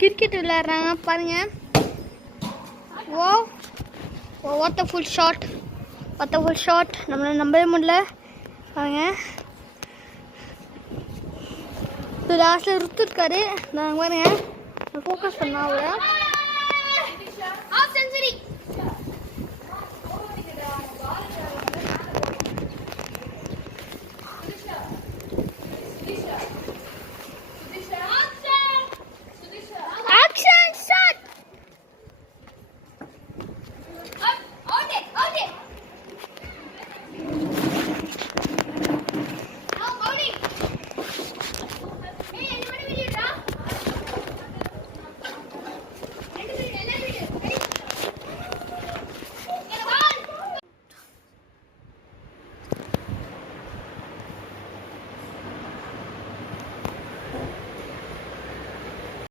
Cricket விளையாடுறாங்க பாருங்க. Oh what full shot, full shot. நம்மளால நம்பவே முடியல பாருங்க. லாஸ்ட்டில் ருத்து இருக்காரு. நாங்கள் பாருங்க ஃபோக்கஸ் பண்ணா அவரை.